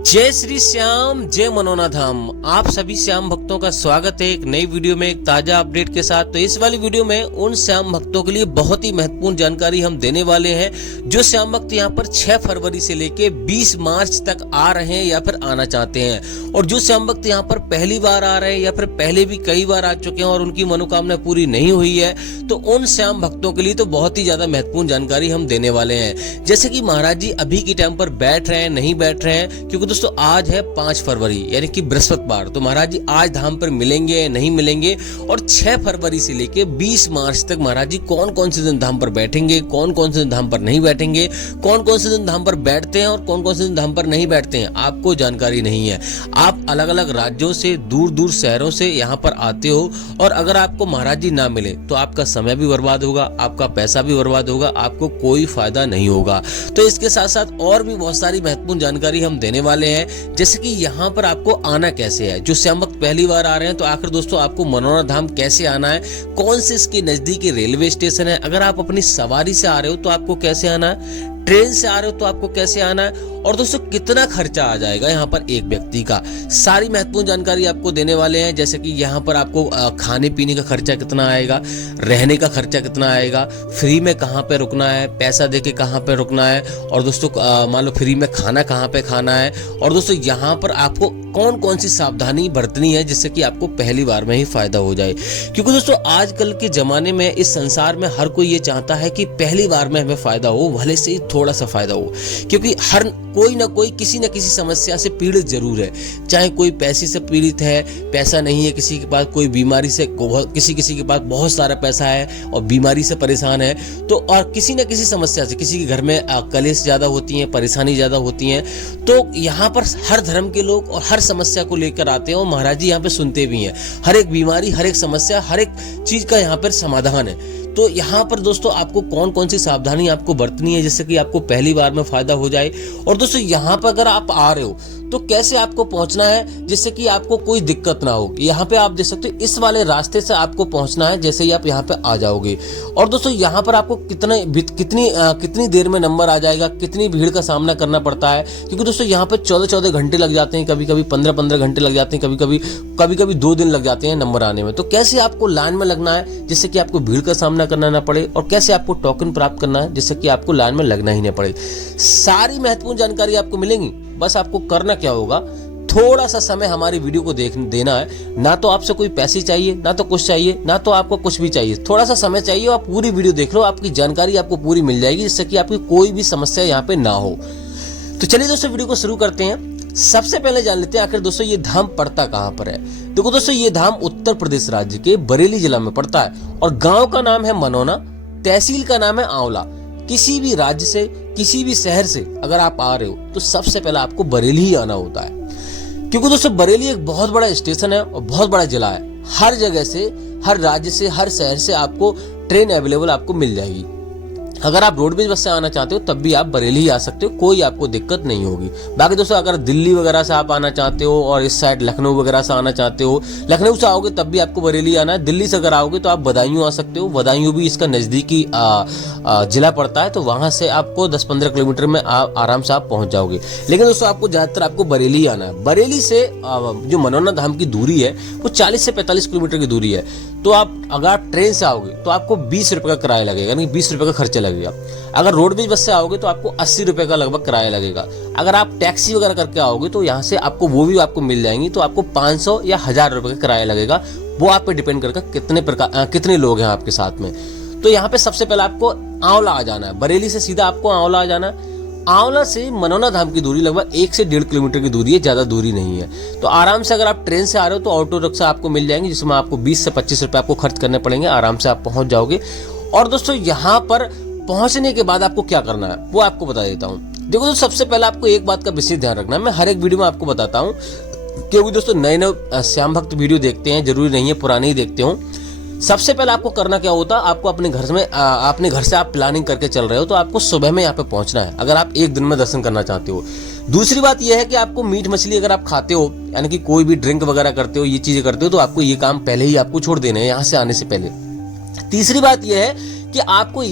जय श्री श्याम, जय मनोना धाम। आप सभी श्याम भक्तों का स्वागत है एक नई वीडियो में, एक ताजा अपडेट के साथ। तो इस वाली वीडियो में उन श्याम भक्तों के लिए बहुत ही महत्वपूर्ण जानकारी हम देने वाले हैं जो श्याम भक्त यहाँ पर 6 फरवरी से लेके 20 मार्च तक आ रहे हैं या फिर आना चाहते हैं। और जो श्याम भक्त यहाँ पर पहली बार आ रहे हैं या फिर पहले भी कई बार आ चुके हैं और उनकी मनोकामना पूरी नहीं हुई है, तो उन श्याम भक्तों के लिए तो बहुत ही ज्यादा महत्वपूर्ण जानकारी हम देने वाले हैं। जैसे कि महाराज जी अभी के टाइम पर बैठ रहे हैं, नहीं बैठ रहे हैं, क्योंकि दोस्तों आज है 5 फरवरी यानी कि बृहस्पतिवार। तो महाराज जी आज धाम पर मिलेंगे नहीं मिलेंगे, और 6 फरवरी से लेके 20 मार्च तक महाराज जी कौन कौन से दिन धाम पर बैठेंगे, कौन कौन से दिन धाम पर नहीं बैठेंगे, कौन कौन से दिन धाम पर बैठते हैं और कौन कौन से दिन धाम पर नहीं बैठते हैं, आपको जानकारी नहीं है। आप अलग अलग राज्यों से, दूर दूर शहरों से यहाँ पर आते हो, और अगर आपको महाराज जी ना मिले तो आपका समय भी बर्बाद होगा, आपका पैसा भी बर्बाद होगा, आपको कोई फायदा नहीं होगा। तो इसके साथ साथ और भी बहुत सारी महत्वपूर्ण जानकारी हम देने वाले हैं। जैसे कि यहाँ पर आपको आना कैसे है। जो श्याम भक्त पहली बार आ रहे हैं तो आखिर दोस्तों आपको मनोना धाम कैसे आना है, कौन से इसके नजदीकी रेलवे स्टेशन है, अगर आप अपनी सवारी से आ रहे हो तो आपको कैसे आना है, ट्रेन से आ रहे हो तो आपको कैसे आना है, और दोस्तों कितना खर्चा आ जाएगा यहाँ पर एक व्यक्ति का, सारी महत्वपूर्ण जानकारी आपको देने वाले हैं। जैसे कि यहाँ पर आपको खाने पीने का खर्चा कितना आएगा, रहने का खर्चा कितना आएगा, फ्री में कहाँ पे रुकना है, पैसा देके कहाँ पे रुकना है, और दोस्तों मान लो फ्री में खाना कहाँ पे खाना है, और दोस्तों यहाँ पर आपको कौन कौन सी सावधानी बरतनी है जिससे कि आपको पहली बार में ही फायदा हो जाए। क्योंकि दोस्तों आजकल के जमाने में, इस संसार में हर कोई ये चाहता है कि पहली बार में हमें फायदा हो, भले से ही थोड़ा सा फायदा हो, क्योंकि हर कोई ना कोई किसी न किसी समस्या से पीड़ित जरूर है। चाहे कोई पैसे से पीड़ित है, पैसा नहीं है किसी के पास, कोई बीमारी से, किसी के पास बहुत सारा पैसा है और बीमारी से परेशान है, तो और किसी न किसी समस्या से, किसी के घर में कलेश ज्यादा होती है, परेशानी ज्यादा होती है। तो यहाँ पर हर धर्म के लोग और हर समस्या को लेकर आते हैं, और महाराज जी यहाँ पे सुनते भी हैं। हर एक बीमारी, हर एक समस्या, हर एक चीज का यहाँ पर समाधान है। तो यहाँ पर दोस्तों आपको कौन कौन सी सावधानी आपको बरतनी है जिससे कि आपको पहली बार में फायदा हो जाए। और दोस्तों यहाँ पर अगर आप आ रहे हो तो कैसे आपको पहुंचना है जिससे कि आपको कोई दिक्कत ना हो। यहाँ पे आप देख सकते हो इस वाले रास्ते से आपको पहुंचना है जैसे ही आप यहाँ पे आ जाओगे। और दोस्तों यहाँ पर आपको कितनी देर में नंबर आ जाएगा, कितनी भीड़ का सामना करना पड़ता है, क्योंकि दोस्तों यहाँ पे 14 घंटे लग जाते हैं, कभी कभी 15 घंटे लग जाते हैं, कभी कभी 2 दिन लग जाते हैं नंबर आने में। तो कैसे आपको लाइन में लगना है जिससे कि आपको भीड़ का सामना करना ना पड़े, और कैसे आपको टोकन प्राप्त करना है जिससे कि आपको लाइन में लगना ही ना पड़े, सारी महत्वपूर्ण जानकारी आपको मिलेंगी। बस आपको करना क्या होगा, थोड़ा सा समय हमारी वीडियो को देना है। ना तो आपसे कोई पैसे चाहिए, ना तो कुछ चाहिए, ना तो आपको कुछ भी चाहिए, थोड़ा सा समय चाहिए। आप पूरी वीडियो देख लो, आपकी जानकारी आपको पूरी मिल जाएगी जिससे कि आपकी कोई भी समस्या यहाँ पे ना हो। तो चलिए दोस्तों वीडियो को शुरू करते हैं। सबसे पहले जान लेते हैं आखिर दोस्तों ये धाम पड़ता कहाँ पर है। देखो दोस्तों ये धाम उत्तर प्रदेश राज्य के बरेली जिला में पड़ता है, और गाँव का नाम है मनोना, तहसील का नाम है आंवला। किसी भी राज्य से, किसी भी शहर से अगर आप आ रहे हो तो सबसे पहले आपको बरेली ही आना होता है, क्योंकि दोस्तों बरेली एक बहुत बड़ा स्टेशन है और बहुत बड़ा जिला है। हर जगह से, हर राज्य से, हर शहर से आपको ट्रेन अवेलेबल आपको मिल जाएगी। अगर आप रोडवेज बस से आना चाहते हो तब भी आप बरेली ही आ सकते हो, कोई आपको दिक्कत नहीं होगी। बाकी दोस्तों अगर दिल्ली वगैरह से आप आना चाहते हो और इस साइड लखनऊ वगैरह से आना चाहते हो, लखनऊ से आओगे तब भी आपको बरेली आना है। दिल्ली से अगर आओगे तो आप बदायूं आ सकते हो, बदायूं भी इसका नजदीकी जिला पड़ता है, तो वहां से आपको 10-15 किलोमीटर में आराम से आप पहुंच जाओगे। लेकिन दोस्तों आपको ज्यादातर आपको बरेली आना है। बरेली से जो मनोना धाम की दूरी है वो 40 से 45 किलोमीटर की दूरी है। तो अगर आप ट्रेन से आओगे तो आपको 20 रुपए का किराया लगेगा, यानी 20 रुपए का खर्चा लगेगा। अगर रोडवेज बस से आओगे तो आपको 80 रुपए का लगभग किराया लगेगा। अगर आप टैक्सी वगैरह करके आओगे तो यहाँ से आपको वो भी आपको मिल जाएंगी, तो आपको 500 या 1000 रुपए का किराया लगेगा। वो आप पे डिपेंड करता कितने लोग हैं आपके साथ में। तो यहाँ पे सबसे पहले आपको आंवला आ जाना है। बरेली से सीधा आपको आंवला आ जाना है। आंवला से मनोना धाम की दूरी लगभग 1 से 1.5 किलोमीटर की दूरी है, ज्यादा दूरी नहीं है। तो आराम से अगर आप ट्रेन से आ रहे हो तो ऑटो रिक्शा आपको मिल जाएंगे, जिसमें आपको 20 से 25 रुपए आपको खर्च करने पड़ेंगे, आराम से आप पहुंच जाओगे। और दोस्तों यहाँ पर पहुंचने के बाद आपको क्या करना है वो आपको बता देता हूँ। देखो तो सबसे पहले आपको एक बात का विशेष ध्यान रखना है, मैं हर एक वीडियो में आपको बताता हूँ, क्योंकि दोस्तों नए श्याम भक्त वीडियो देखते हैं, जरूरी नहीं है पुराने ही देखते हो। सबसे पहले आपको करना क्या होता है, आपको अपने घर से आप प्लानिंग करके चल रहे हो तो आपको सुबह में यहाँ पे पहुंचना है, अगर आप एक दिन में दर्शन करना चाहते हो। दूसरी बात यह है कि आपको मीट मछली अगर आप खाते हो, यानी कि कोई भी ड्रिंक वगैरह करते हो, ये चीजें करते हो, तो आपको ये काम पहले ही आपको छोड़ देना है यहाँ से आने से पहले। तीसरी बात यह है कि आपको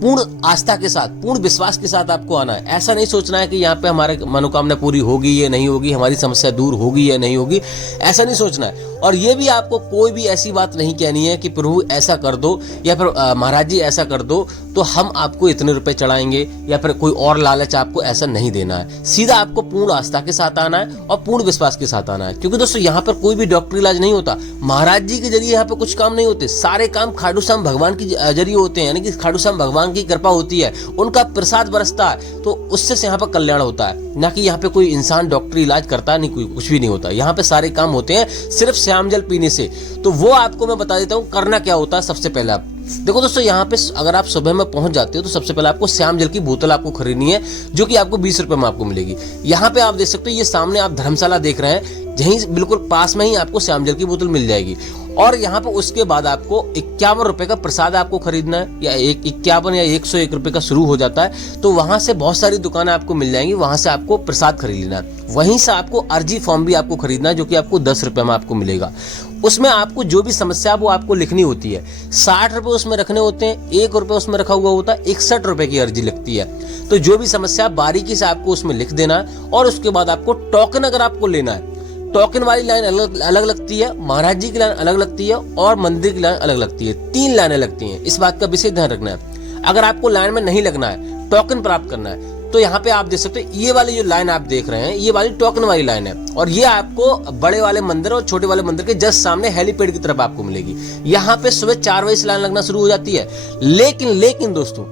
पूर्ण आस्था के साथ, पूर्ण विश्वास के साथ आपको आना है। ऐसा नहीं सोचना है कि यहाँ पे हमारे मनोकामना पूरी होगी या नहीं होगी, हमारी समस्या दूर होगी या नहीं होगी, ऐसा नहीं सोचना है। और ये भी आपको कोई भी ऐसी बात नहीं कहनी है कि प्रभु ऐसा कर दो या फिर महाराज जी ऐसा कर दो तो हम आपको इतने रुपए चढ़ाएंगे, या फिर कोई और लालच आपको ऐसा नहीं देना है। सीधा आपको पूर्ण आस्था के साथ आना है और पूर्ण विश्वास के साथ आना है। क्योंकि दोस्तों यहाँ पर कोई भी डॉक्टरी इलाज नहीं होता, महाराज जी के जरिए यहाँ पे कुछ काम नहीं होते, सारे काम खाटू श्याम भगवान के जरिए होते हैं। यानी कि खाटू श्याम भगवान की कृपा होती है, उनका प्रसाद बरसता है, तो उससे यहाँ पर कल्याण होता है। ना कि यहाँ पे कोई इंसान डॉक्टरी इलाज करता नहीं, कोई कुछ भी नहीं होता। यहाँ पे सारे काम होते हैं सिर्फ श्याम जल पीने से। तो वो आपको मैं बता देता हूँ करना क्या होता है। सबसे पहले आप देखो दोस्तों, यहाँ पे अगर आप सुबह में पहुंच जाते हो तो सबसे पहले आपको श्याम जल की बोतल आपको खरीदनी है, जो कि आपको 20 रुपए में आपको मिलेगी। यहाँ पे आप देख सकते हो, ये सामने आप धर्मशाला देख रहे हैं, यहीं बिल्कुल पास में ही आपको श्याम जल की बोतल मिल जाएगी। और यहाँ पे उसके बाद आपको 51 रुपए का प्रसाद आपको खरीदना है, या 51 या 101 रुपए का शुरू हो जाता है। तो वहां से बहुत सारी दुकानें आपको मिल जाएंगी, वहां से आपको प्रसाद खरीद लेना है। वहीं से आपको अर्जी फॉर्म भी आपको खरीदना है, जो कि आपको 10 रुपए में आपको मिलेगा। उसमें आपको जो भी समस्या वो आपको लिखनी होती है। 60 रुपए उसमें रखने होते हैं, 1 रुपए उसमें रखा हुआ होता है, 61 रुपए की अर्जी लगती है। तो जो भी समस्या बारीकी से आपको उसमें लिख देना है। और उसके बाद आपको टोकन अगर आपको लेना है, टोकन वाली लाइन अलग लगती है, महाराज जी की लाइन अलग लगती है और मंदिर की लाइन अलग लगती है। 3 लाइनें लगती हैं, इस बात का विशेष ध्यान रखना है। अगर आपको लाइन में नहीं लगना है, टोकन प्राप्त करना है, तो यहाँ पे आप देख सकते हो, ये वाली जो लाइन आप देख रहे हैं, ये वाली टोकन वाली लाइन है। और ये आपको बड़े वाले मंदिर और छोटे वाले मंदिर के जस्ट सामने हेलीपैड की तरफ आपको मिलेगी। यहाँ पे सुबह 4 बजे से लाइन लगना शुरू हो जाती है। लेकिन दोस्तों,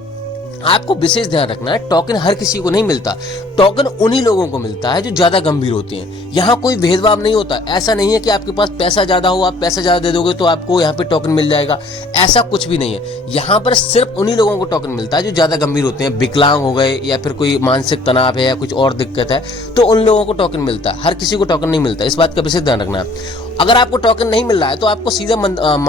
आपको विशेष ध्यान रखना है, टोकन हर किसी को नहीं मिलता। टोकन उन्हीं लोगों को मिलता है जो ज्यादा गंभीर होते हैं। यहाँ कोई भेदभाव नहीं होता। ऐसा नहीं है कि आपके पास पैसा ज्यादा हो, आप पैसा ज्यादा दे दोगे तो आपको यहाँ पे टोकन मिल जाएगा, ऐसा कुछ भी नहीं है। यहाँ पर सिर्फ उन्हीं लोगों को टोकन मिलता है जो ज्यादा गंभीर होते हैं, विकलांग हो गए या फिर कोई मानसिक तनाव है या कुछ और दिक्कत है, तो उन लोगों को टोकन मिलता है। हर किसी को टोकन नहीं मिलता, इस बात का विशेष ध्यान रखना है। अगर आपको टोकन नहीं मिल रहा है तो आपको सीधा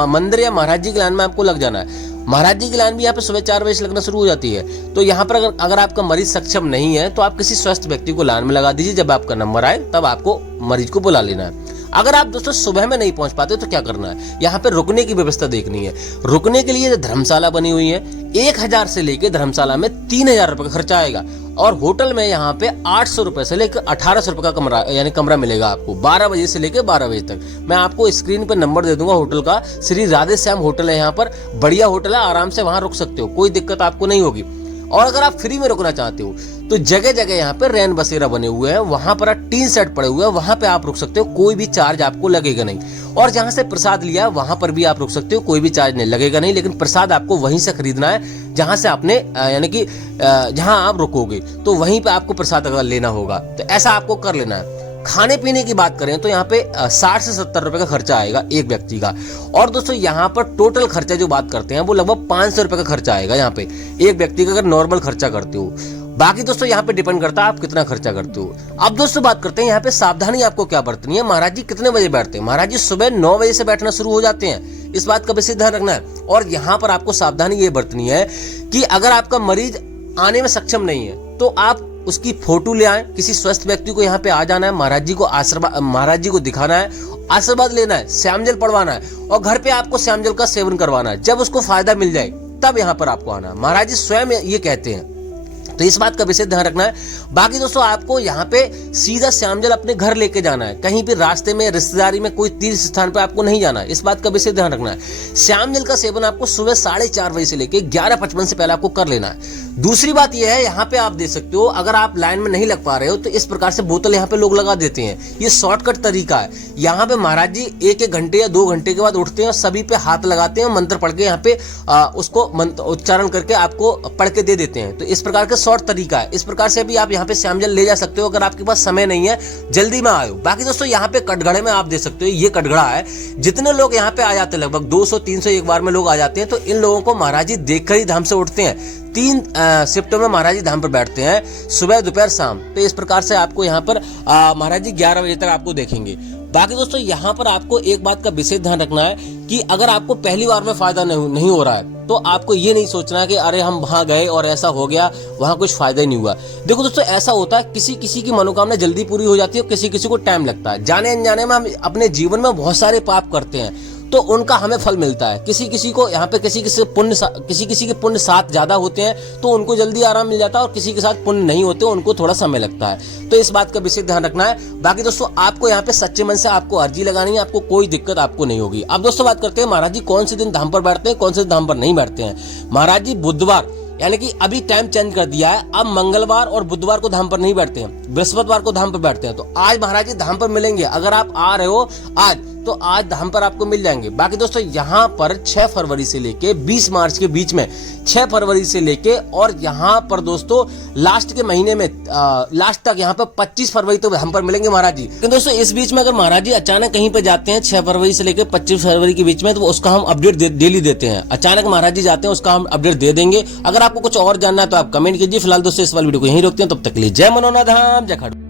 मंदिर या महाराज जी की लाइन में आपको लग जाना है। महाराज जी की लाइन भी यहाँ पे सुबह 4 बजे से लगना शुरू हो जाती है। तो यहाँ पर अगर आपका मरीज सक्षम नहीं है तो आप किसी स्वस्थ व्यक्ति को लाइन में लगा दीजिए। जब आपका नंबर आए तब आपको मरीज को बुला लेना है। अगर आप दोस्तों सुबह में नहीं पहुंच पाते तो क्या करना है, यहाँ पे रुकने की व्यवस्था देखनी है। रुकने के लिए धर्मशाला बनी हुई है, 1000 से लेके धर्मशाला में 3000 रुपए का खर्चा आएगा। और होटल में यहाँ पे 800 रुपए से लेकर 1800 रुपए का कमरा, यानी कमरा मिलेगा आपको 12 बजे से लेकर 12 बजे तक। मैं आपको स्क्रीन पर नंबर दे दूंगा होटल का, श्री राधे श्याम होटल है। यहाँ पर बढ़िया होटल है, आराम से वहां रुक सकते हो, कोई दिक्कत आपको नहीं होगी। और अगर आप फ्री में रुकना चाहते हो तो जगह जगह यहाँ पे रैन बसेरा बने हुए हैं, वहां पर टीन सेट पड़े हुए हैं, वहां पे आप रुक सकते हो, कोई भी चार्ज आपको लगेगा नहीं। और जहां से प्रसाद लिया वहां पर भी आप रुक सकते हो, कोई भी चार्ज नहीं लगेगा नहीं। लेकिन प्रसाद आपको वहीं से खरीदना है जहां से आपने यानी कि जहां आप रुकोगे, तो वहीं पे आपको प्रसाद अगर लेना होगा तो ऐसा आपको कर लेना है। खाने पीने की बात करें तो यहाँ पे 60 से 70 रुपए का खर्चा आएगा एक व्यक्ति का। और दोस्तों यहाँ पर टोटल खर्चा जो बात करते हैं वो लगभग 500 रुपए का खर्चा आएगा यहाँ पे एक व्यक्ति का, अगर नॉर्मल खर्चा करते हो। बाकी दोस्तों यहाँ पे डिपेंड करता है आप कितना खर्चा करते हो। अब दोस्तों बात करते हैं यहाँ पे सावधानी आपको क्या बरतनी है। महाराज जी कितने बजे बैठते हैं? महाराज जी सुबह 9 बजे से बैठना शुरू हो जाते हैं, इस बात का विशेष ध्यान रखना है। और यहाँ पर आपको सावधानी ये बरतनी है कि अगर आपका मरीज आने में सक्षम नहीं है तो आप उसकी फोटो ले आए। किसी स्वस्थ व्यक्ति को यहाँ पे आ जाना है, महाराज जी को दिखाना है, आशीर्वाद लेना है, श्यामजल पढ़वाना है और घर पे आपको श्यामजल का सेवन करवाना है। जब उसको फायदा मिल जाए तब यहाँ पर आपको आना है। महाराज जी स्वयं ये कहते हैं, तो इस बात का विशेष ध्यान रखना है। बाकी दोस्तों आपको यहाँ पे सीधा श्यामजल अपने घर लेके जाना है, कहीं भी रास्ते में रिश्तेदारी में कोई तीर्थ स्थान पे आपको नहीं जाना है, इस बात का विशेष ध्यान रखना है। श्यामजल का सेवन आपको सुबह 4:30 बजे से लेके 11:55 से पहले आपको कर लेना है। दूसरी बात यह है, यहाँ पे आप देख सकते हो, अगर आप लाइन में नहीं लग पा रहे हो तो इस प्रकार से बोतल यहाँ पे लोग लगा देते हैं। ये शॉर्टकट तरीका है। यहाँ पे महाराज जी 1-1 घंटे या 2 घंटे के बाद उठते हैं और सभी पे हाथ लगाते हैं, मंत्र पढ़ के यहाँ पे उसको उच्चारण करके आपको पढ़ के दे देते हैं। तो इस प्रकार का शॉर्ट तरीका है। इस प्रकार से भी आप यहाँ पे श्यामजल ले जा सकते हो अगर आपके पास समय नहीं है, जल्दी में आयो। बाकी दोस्तों यहाँ पे कटघड़े में आप देख सकते हो, ये कटघड़ा है। जितने लोग यहाँ पे आ जाते हैं, लगभग 200-300 एक बार में लोग आ जाते हैं, तो इन लोगों को महाराज जी देखकर ही धाम से उठते हैं। 3 शिफ्टों में महाराज जी धाम पर बैठते हैं, सुबह दोपहर शाम। तो इस प्रकार से आपको यहाँ पर महाराज जी 11 बजे तक आपको देखेंगे। बाकी दोस्तों यहाँ पर आपको एक बात का विशेष ध्यान रखना है कि अगर आपको पहली बार में फायदा नहीं हो रहा है तो आपको ये नहीं सोचना है कि अरे हम वहां गए और ऐसा हो गया, वहां कुछ फायदा ही नहीं हुआ। देखो दोस्तों ऐसा होता है, किसी किसी की मनोकामना जल्दी पूरी हो जाती है, किसी किसी को टाइम लगता है। जाने अनजाने में हम अपने जीवन में बहुत सारे पाप करते हैं। तो उनका हमें फल मिलता है। किसी किसी को यहाँ पे किसी किसी के पुण्य साथ ज्यादा होते हैं तो उनको जल्दी आराम मिल जाता है, और किसी के साथ पुण्य नहीं होते उनको थोड़ा समय लगता है। तो इस बात का विशेष ध्यान रखना है। बाकी दोस्तों आपको यहाँ पे सच्चे मन से आपको अर्जी लगानी है, आपको कोई दिक्कत आपको नहीं होगी। अब दोस्तों बात करते हैं महाराज जी कौन से दिन धाम पर बैठते हैं, कौन से दिन धाम पर नहीं बैठते हैं। महाराज जी बुधवार, यानी कि अभी टाइम चेंज कर दिया है, अब मंगलवार और बुधवार को धाम पर नहीं बैठते हैं, बृहस्पतिवार को धाम पर बैठते हैं। तो आज महाराज जी धाम पर मिलेंगे, अगर आप आ रहे हो आज तो आज धाम पर आपको मिल जाएंगे। बाकी दोस्तों यहाँ पर 6 फरवरी से लेके 20 मार्च के बीच में, 6 फरवरी से लेके और यहाँ पर दोस्तों लास्ट के महीने में लास्ट तक यहाँ पर 25 फरवरी तो धाम पर मिलेंगे महाराज जी। लेकिन दोस्तों इस बीच में अगर महाराज जी अचानक कहीं पे जाते हैं 6 फरवरी से लेकर 25 फरवरी के बीच में, तो उसका हम अपडेट डेली देते हैं। अचानक महाराज जी जाते हैं उसका हम अपडेट दे देंगे। अगर आपको कुछ और जानना है तो आप कमेंट कीजिए। फिलहाल दोस्तों इस वाली वीडियो को यहीं रोकते हैं, तब तक के लिए जय मनोना धाम, जय खड़गपुर।